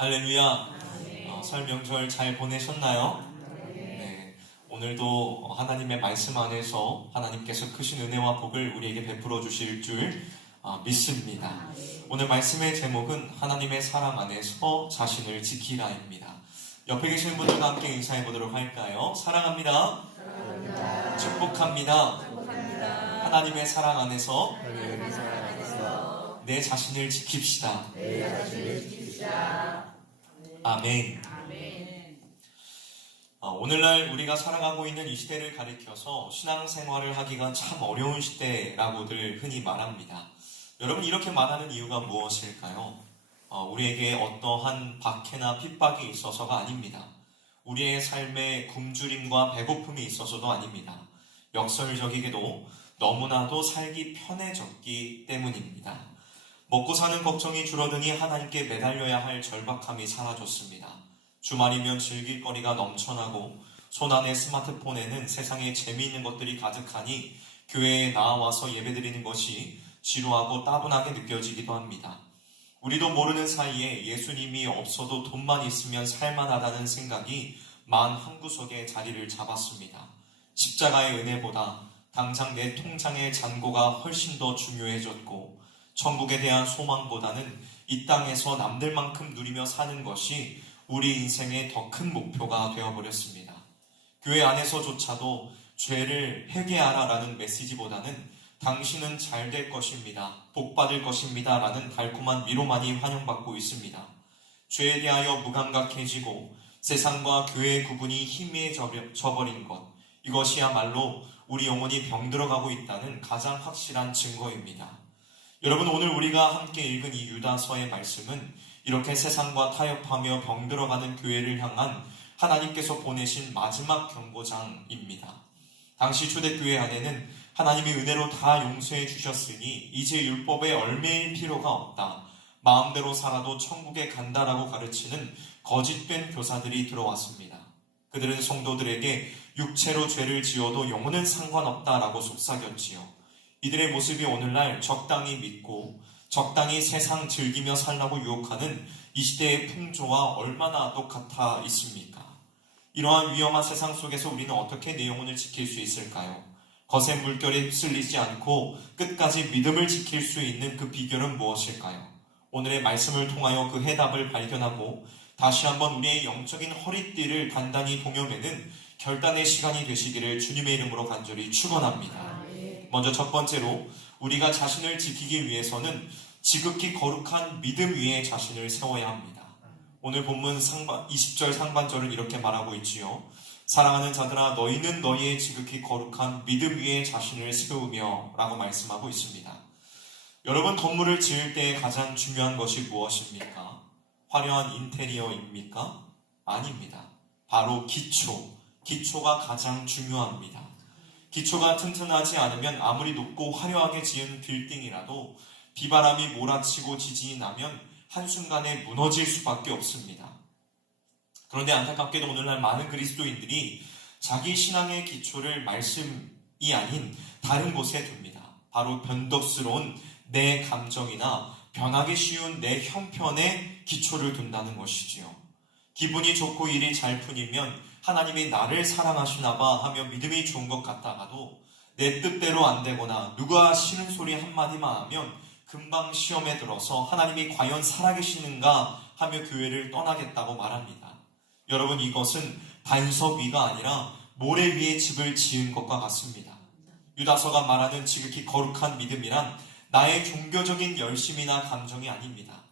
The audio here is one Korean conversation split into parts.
할렐루야. 설 명절 잘 보내셨나요? 네. 오늘도 하나님의 말씀 안에서 하나님께서 크신 은혜와 복을 우리에게 베풀어 주실 줄 믿습니다. 오늘 말씀의 제목은 하나님의 사랑 안에서 자신을 지키라입니다. 옆에 계시는 분들과 함께 인사해 보도록 할까요? 사랑합니다. 축복합니다. 하나님의 사랑 안에서 내 자신을 지킵시다. 아멘. 오늘날 우리가 살아가고 있는 이 시대를 가리켜서 신앙생활을 하기가 참 어려운 시대라고들 흔히 말합니다. 여러분, 이렇게 말하는 이유가 무엇일까요? 우리에게 어떠한 박해나 핍박이 있어서가 아닙니다. 우리의 삶에 굶주림과 배고픔이 있어서도 아닙니다. 역설적이게도 너무나도 살기 편해졌기 때문입니다. 먹고 사는 걱정이 줄어드니 하나님께 매달려야 할 절박함이 사라졌습니다. 주말이면 즐길 거리가 넘쳐나고 손안의 스마트폰에는 세상에 재미있는 것들이 가득하니 교회에 나와서 예배드리는 것이 지루하고 따분하게 느껴지기도 합니다. 우리도 모르는 사이에 예수님이 없어도 돈만 있으면 살만하다는 생각이 마음 한구석에 자리를 잡았습니다. 십자가의 은혜보다 당장 내 통장의 잔고가 훨씬 더 중요해졌고 천국에 대한 소망보다는 이 땅에서 남들만큼 누리며 사는 것이 우리 인생의 더 큰 목표가 되어버렸습니다. 교회 안에서조차도 죄를 회개하라 라는 메시지보다는 당신은 잘 될 것입니다, 복 받을 것입니다 라는 달콤한 위로만이 환영받고 있습니다. 죄에 대하여 무감각해지고 세상과 교회의 구분이 희미해져버린 것, 이것이야말로 우리 영혼이 병들어가고 있다는 가장 확실한 증거입니다. 여러분, 오늘 우리가 함께 읽은 이 유다서의 말씀은 이렇게 세상과 타협하며 병들어가는 교회를 향한 하나님께서 보내신 마지막 경고장입니다. 당시 초대교회 안에는 하나님이 은혜로 다 용서해 주셨으니 이제 율법에 얽매일 필요가 없다, 마음대로 살아도 천국에 간다라고 가르치는 거짓된 교사들이 들어왔습니다. 그들은 성도들에게 육체로 죄를 지어도 영혼은 상관없다라고 속삭였지요. 이들의 모습이 오늘날 적당히 믿고 적당히 세상 즐기며 살라고 유혹하는 이 시대의 풍조와 얼마나 똑같아 있습니까? 이러한 위험한 세상 속에서 우리는 어떻게 내 영혼을 지킬 수 있을까요? 거센 물결에 휩쓸리지 않고 끝까지 믿음을 지킬 수 있는 그 비결은 무엇일까요? 오늘의 말씀을 통하여 그 해답을 발견하고 다시 한번 우리의 영적인 허리띠를 단단히 동여매는 결단의 시간이 되시기를 주님의 이름으로 간절히 축원합니다. 먼저 첫 번째로 우리가 자신을 지키기 위해서는 지극히 거룩한 믿음 위에 자신을 세워야 합니다. 오늘 본문 20절 상반절은 이렇게 말하고 있지요. 사랑하는 자들아, 너희는 너희의 지극히 거룩한 믿음 위에 자신을 세우며 라고 말씀하고 있습니다. 여러분, 건물을 지을 때 가장 중요한 것이 무엇입니까? 화려한 인테리어입니까? 아닙니다. 바로 기초가 가장 중요합니다. 기초가 튼튼하지 않으면 아무리 높고 화려하게 지은 빌딩이라도 비바람이 몰아치고 지진이 나면 한순간에 무너질 수밖에 없습니다. 그런데 안타깝게도 오늘날 많은 그리스도인들이 자기 신앙의 기초를 말씀이 아닌 다른 곳에 둡니다. 바로 변덕스러운 내 감정이나 변하기 쉬운 내 형편에 기초를 둔다는 것이지요. 기분이 좋고 일이 잘 풀리면 하나님이 나를 사랑하시나 봐 하며 믿음이 좋은 것 같다가도 내 뜻대로 안 되거나 누가 싫은 소리 한마디만 하면 금방 시험에 들어서 하나님이 과연 살아계시는가 하며 교회를 떠나겠다고 말합니다. 여러분, 이것은 반석 위가 아니라 모래 위에 집을 지은 것과 같습니다. 유다서가 말하는 지극히 거룩한 믿음이란 나의 종교적인 열심이나 감정이 아닙니다.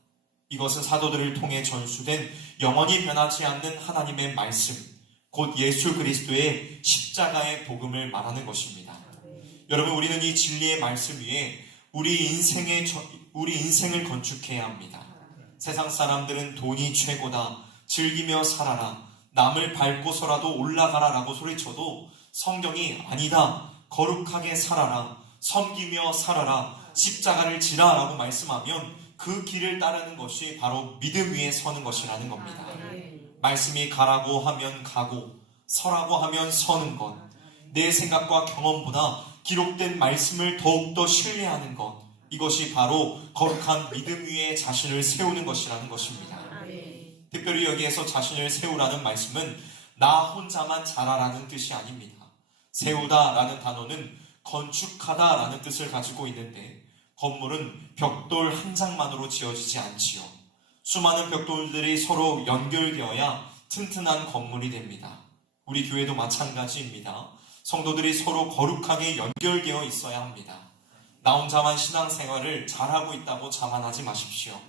이것은 사도들을 통해 전수된 영원히 변하지 않는 하나님의 말씀, 곧 예수 그리스도의 십자가의 복음을 말하는 것입니다. 여러분, 우리는 이 진리의 말씀 위에 우리 인생을 건축해야 합니다. 세상 사람들은 돈이 최고다, 즐기며 살아라, 남을 밟고서라도 올라가라 라고 소리쳐도 성경이 아니다, 거룩하게 살아라, 섬기며 살아라, 십자가를 지라 라고 말씀하면 그 길을 따르는 것이 바로 믿음 위에 서는 것이라는 겁니다. 말씀이 가라고 하면 가고 서라고 하면 서는 것, 내 생각과 경험보다 기록된 말씀을 더욱더 신뢰하는 것, 이것이 바로 거룩한 믿음 위에 자신을 세우는 것이라는 것입니다. 특별히 여기에서 자신을 세우라는 말씀은 나 혼자만 자라라는 뜻이 아닙니다. 세우다라는 단어는 건축하다라는 뜻을 가지고 있는데 건물은 벽돌 한 장만으로 지어지지 않지요. 수많은 벽돌들이 서로 연결되어야 튼튼한 건물이 됩니다. 우리 교회도 마찬가지입니다. 성도들이 서로 거룩하게 연결되어 있어야 합니다. 나 혼자만 신앙생활을 잘하고 있다고 자만하지 마십시오.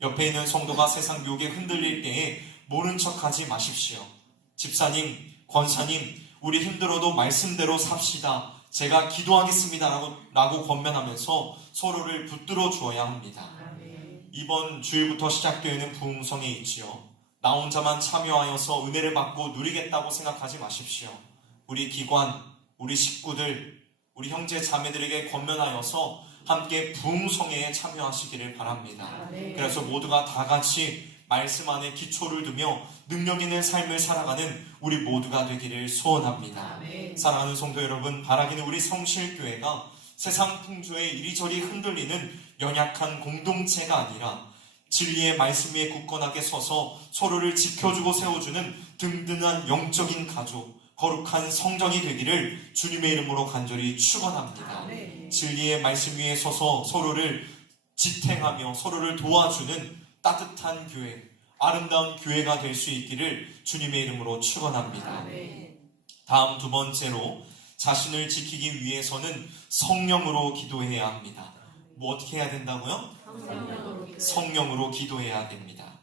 옆에 있는 성도가 세상 유혹에 흔들릴 때에 모른 척하지 마십시오. 집사님, 권사님, 우리 힘들어도 말씀대로 삽시다. 제가 기도하겠습니다. 라고 권면하면서 서로를 붙들어 주어야 합니다. 이번 주일부터 시작되는 부흥성에 있지요. 나 혼자만 참여하여서 은혜를 받고 누리겠다고 생각하지 마십시오. 우리 기관, 우리 식구들, 우리 형제 자매들에게 권면하여서 함께 부흥성회에 참여하시기를 바랍니다. 그래서 모두가 다 같이 말씀 안에 기초를 두며 능력 있는 삶을 살아가는 우리 모두가 되기를 소원합니다. 사랑하는 성도 여러분, 바라기는 우리 성실교회가 세상 풍조에 이리저리 흔들리는 연약한 공동체가 아니라 진리의 말씀 위에 굳건하게 서서 서로를 지켜주고 세워주는 든든한 영적인 가족, 거룩한 성전이 되기를 주님의 이름으로 간절히 축원합니다. 진리의 말씀 위에 서서 서로를 지탱하며 서로를 도와주는 따뜻한 교회, 아름다운 교회가 될 수 있기를 주님의 이름으로 축원합니다. 다음 두 번째로 자신을 지키기 위해서는 성령으로 기도해야 합니다. 뭐 어떻게 해야 된다고요? 성령으로 기도해야 됩니다.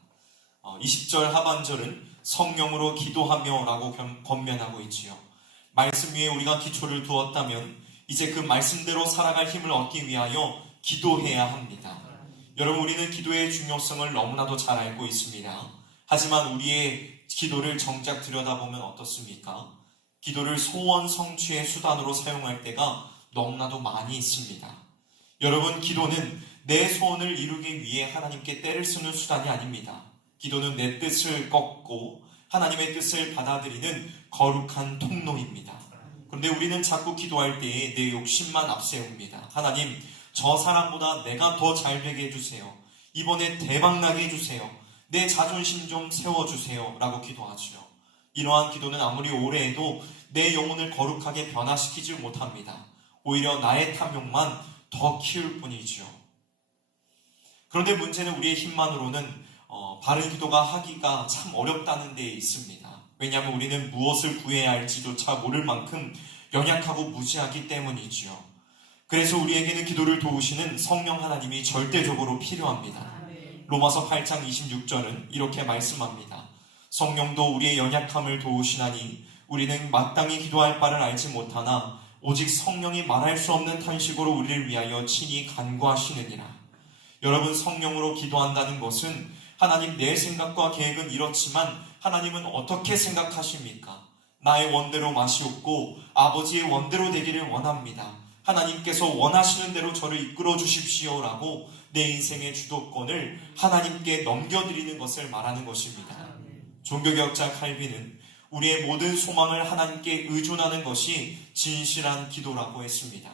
20절 하반절은 성령으로 기도하며 라고 권면하고 있지요. 말씀 위에 우리가 기초를 두었다면 이제 그 말씀대로 살아갈 힘을 얻기 위하여 기도해야 합니다. 여러분, 우리는 기도의 중요성을 너무나도 잘 알고 있습니다. 하지만 우리의 기도를 정작 들여다보면 어떻습니까? 기도를 소원 성취의 수단으로 사용할 때가 너무나도 많이 있습니다. 여러분, 기도는 내 소원을 이루기 위해 하나님께 떼를 쓰는 수단이 아닙니다. 기도는 내 뜻을 꺾고 하나님의 뜻을 받아들이는 거룩한 통로입니다. 그런데 우리는 자꾸 기도할 때에 내 욕심만 앞세웁니다. 하나님, 저 사람보다 내가 더 잘 되게 해주세요. 이번에 대박나게 해주세요. 내 자존심 좀 세워주세요. 라고 기도하지요. 이러한 기도는 아무리 오래 해도 내 영혼을 거룩하게 변화시키지 못합니다. 오히려 나의 탐욕만 더 키울 뿐이지요. 그런데 문제는 우리의 힘만으로는 바른 기도가 하기가 참 어렵다는 데 있습니다. 왜냐하면 우리는 무엇을 구해야 할지조차 모를 만큼 연약하고 무지하기 때문이지요. 그래서 우리에게는 기도를 도우시는 성령 하나님이 절대적으로 필요합니다. 로마서 8장 26절은 이렇게 말씀합니다. 성령도 우리의 연약함을 도우시나니 우리는 마땅히 기도할 바를 알지 못하나 오직 성령이 말할 수 없는 탄식으로 우리를 위하여 친히 간구하시느니라. 여러분, 성령으로 기도한다는 것은 하나님, 내 생각과 계획은 이렇지만 하나님은 어떻게 생각하십니까? 나의 원대로 마시옵고 아버지의 원대로 되기를 원합니다. 하나님께서 원하시는 대로 저를 이끌어 주십시오 라고 내 인생의 주도권을 하나님께 넘겨드리는 것을 말하는 것입니다. 종교개혁자 칼빈은 우리의 모든 소망을 하나님께 의존하는 것이 진실한 기도라고 했습니다.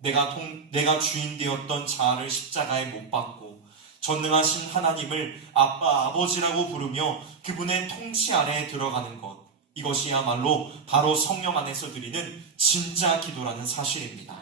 내가 주인 되었던 자아를 십자가에 못 박고 전능하신 하나님을 아빠, 아버지라고 부르며 그분의 통치 아래에 들어가는 것, 이것이야말로 바로 성령 안에서 드리는 진짜 기도라는 사실입니다.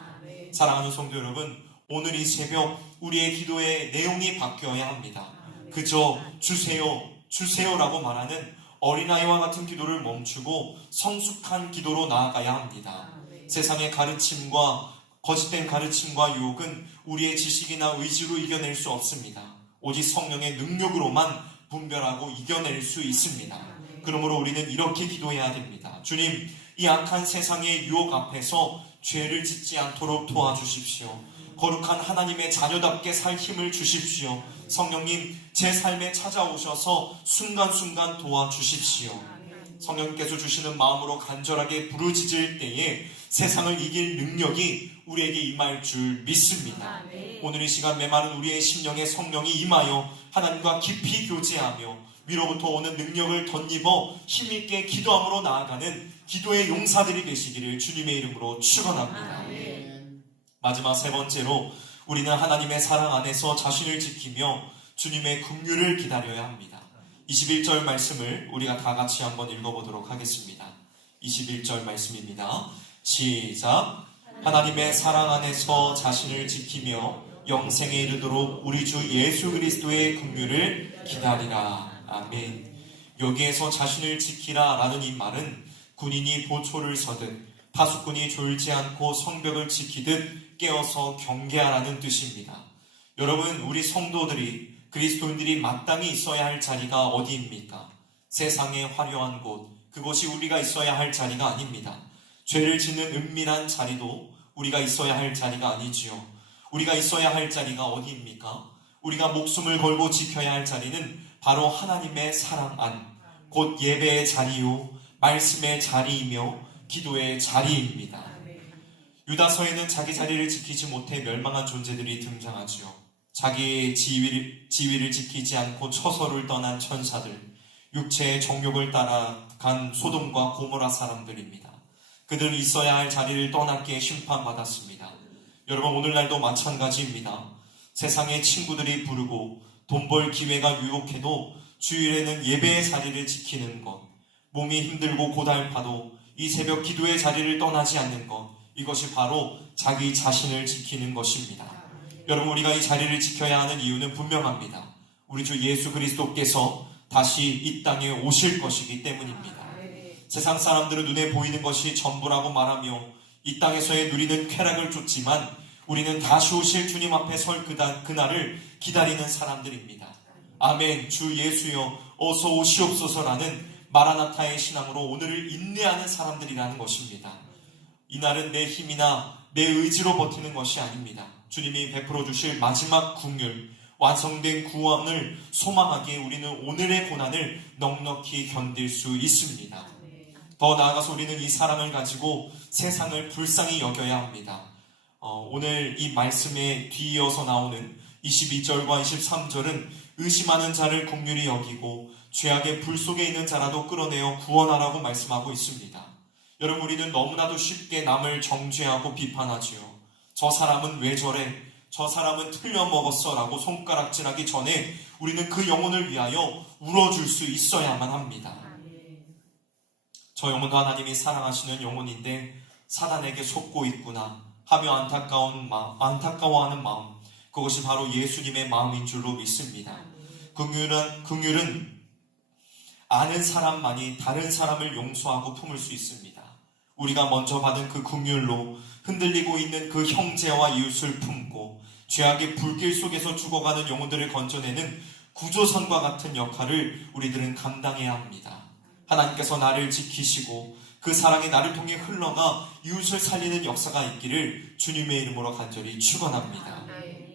사랑하는 성도 여러분, 오늘 이 새벽 우리의 기도의 내용이 바뀌어야 합니다. 그저 주세요, 주세요라고 말하는 어린아이와 같은 기도를 멈추고 성숙한 기도로 나아가야 합니다. 세상의 가르침과 거짓된 가르침과 유혹은 우리의 지식이나 의지로 이겨낼 수 없습니다. 오직 성령의 능력으로만 분별하고 이겨낼 수 있습니다. 그러므로 우리는 이렇게 기도해야 됩니다. 주님, 이 악한 세상의 유혹 앞에서 죄를 짓지 않도록 도와주십시오. 거룩한 하나님의 자녀답게 살 힘을 주십시오. 성령님, 제 삶에 찾아오셔서 순간순간 도와주십시오. 성령님께서 주시는 마음으로 간절하게 부르짖을 때에 세상을 이길 능력이 우리에게 임할 줄 믿습니다. 오늘 이 시간 메마른 우리의 심령에 성령이 임하여 하나님과 깊이 교제하며 위로부터 오는 능력을 덧입어 힘있게 기도함으로 나아가는 기도의 용사들이 되시기를 주님의 이름으로 축원합니다. 마지막 세 번째로 우리는 하나님의 사랑 안에서 자신을 지키며 주님의 긍휼을 기다려야 합니다. 21절 말씀을 우리가 다 같이 한번 읽어보도록 하겠습니다. 21절 말씀입니다. 시작. 하나님의 사랑 안에서 자신을 지키며 영생에 이르도록 우리 주 예수 그리스도의 긍휼을 기다리라. 아멘. 여기에서 자신을 지키라 라는 이 말은 군인이 보초를 서듯 파수꾼이 졸지 않고 성벽을 지키듯 깨어서 경계하라는 뜻입니다. 여러분, 우리 성도들이, 그리스도인들이 마땅히 있어야 할 자리가 어디입니까? 세상의 화려한 곳, 그곳이 우리가 있어야 할 자리가 아닙니다. 죄를 짓는 은밀한 자리도 우리가 있어야 할 자리가 아니지요. 우리가 있어야 할 자리가 어디입니까? 우리가 목숨을 걸고 지켜야 할 자리는 바로 하나님의 사랑 안, 곧 예배의 자리요, 말씀의 자리이며 기도의 자리입니다. 유다서에는 자기 자리를 지키지 못해 멸망한 존재들이 등장하지요. 자기의 지위를 지키지 않고 처소를 떠난 천사들, 육체의 정욕을 따라간 소돔과 고모라 사람들입니다. 그들은 있어야 할 자리를 떠났기에 심판받았습니다. 여러분, 오늘날도 마찬가지입니다. 세상의 친구들이 부르고 돈 벌 기회가 유혹해도 주일에는 예배의 자리를 지키는 것, 몸이 힘들고 고달파도 이 새벽 기도의 자리를 떠나지 않는 것, 이것이 바로 자기 자신을 지키는 것입니다. 여러분, 우리가 이 자리를 지켜야 하는 이유는 분명합니다. 우리 주 예수 그리스도께서 다시 이 땅에 오실 것이기 때문입니다. 세상 사람들은 눈에 보이는 것이 전부라고 말하며 이 땅에서의 누리는 쾌락을 쫓지만 우리는 다시 오실 주님 앞에 설 그날을 기다리는 사람들입니다. 아멘. 주 예수여 어서 오시옵소서라는 마라나타의 신앙으로 오늘을 인내하는 사람들이라는 것입니다. 이날은 내 힘이나 내 의지로 버티는 것이 아닙니다. 주님이 베풀어 주실 마지막 긍휼, 완성된 구원을 소망하기에 우리는 오늘의 고난을 넉넉히 견딜 수 있습니다. 더 나아가서 우리는 이 사랑을 가지고 세상을 불쌍히 여겨야 합니다. 오늘 이 말씀에 뒤이어서 나오는 22절과 23절은 의심하는 자를 긍휼히 여기고 죄악의 불 속에 있는 자라도 끌어내어 구원하라고 말씀하고 있습니다. 여러분, 우리는 너무나도 쉽게 남을 정죄하고 비판하지요. 저 사람은 왜 저래? 저 사람은 틀려먹었어 라고 손가락질하기 전에 우리는 그 영혼을 위하여 울어줄 수 있어야만 합니다. 저 영혼도 하나님이 사랑하시는 영혼인데 사단에게 속고 있구나 하며 안타까워하는 마음, 그것이 바로 예수님의 마음인 줄로 믿습니다. 긍휼은 아는 사람만이 다른 사람을 용서하고 품을 수 있습니다. 우리가 먼저 받은 그 긍휼로 흔들리고 있는 그 형제와 이웃을 품고 죄악의 불길 속에서 죽어가는 영혼들을 건져내는 구조선과 같은 역할을 우리들은 감당해야 합니다. 하나님께서 나를 지키시고 그 사랑이 나를 통해 흘러가 이웃을 살리는 역사가 있기를 주님의 이름으로 간절히 축원합니다.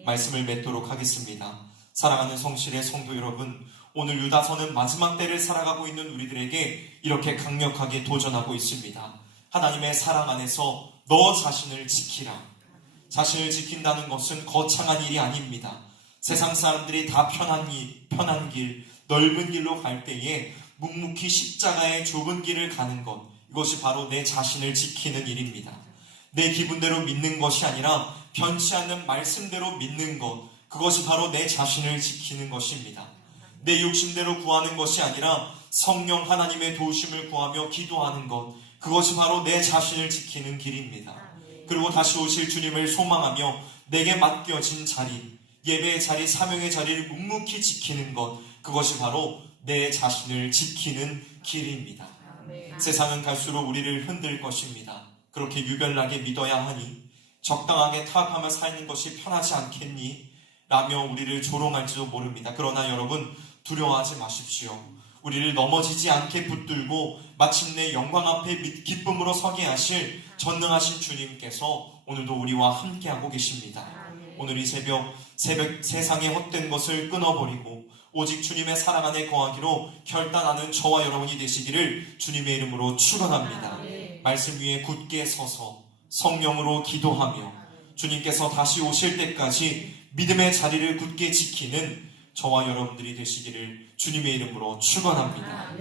말씀을 맺도록 하겠습니다. 사랑하는 성실의 성도 여러분, 오늘 유다서는 마지막 때를 살아가고 있는 우리들에게 이렇게 강력하게 도전하고 있습니다. 하나님의 사랑 안에서 너 자신을 지키라. 자신을 지킨다는 것은 거창한 일이 아닙니다. 세상 사람들이 다 편한 길, 넓은 길로 갈 때에 묵묵히 십자가의 좁은 길을 가는 것, 이것이 바로 내 자신을 지키는 일입니다. 내 기분대로 믿는 것이 아니라 변치 않는 말씀대로 믿는 것, 그것이 바로 내 자신을 지키는 것입니다. 내 욕심대로 구하는 것이 아니라 성령 하나님의 도우심을 구하며 기도하는 것, 그것이 바로 내 자신을 지키는 길입니다. 그리고 다시 오실 주님을 소망하며 내게 맡겨진 자리, 예배의 자리, 사명의 자리를 묵묵히 지키는 것, 그것이 바로 내 자신을 지키는 길입니다. 세상은 갈수록 우리를 흔들 것입니다. 그렇게 유별나게 믿어야 하니, 적당하게 타협하며 사는 것이 편하지 않겠니? 라며 우리를 조롱할지도 모릅니다. 그러나 여러분, 두려워하지 마십시오. 우리를 넘어지지 않게 붙들고 마침내 영광 앞에 기쁨으로 서게 하실 전능하신 주님께서 오늘도 우리와 함께하고 계십니다. 오늘 이 새벽 세상의 헛된 것을 끊어버리고 오직 주님의 사랑 안에 거하기로 결단하는 저와 여러분이 되시기를 주님의 이름으로 축원합니다. 말씀 위에 굳게 서서 성령으로 기도하며 주님께서 다시 오실 때까지 믿음의 자리를 굳게 지키는 저와 여러분들이 되시기를 주님의 이름으로 축원합니다.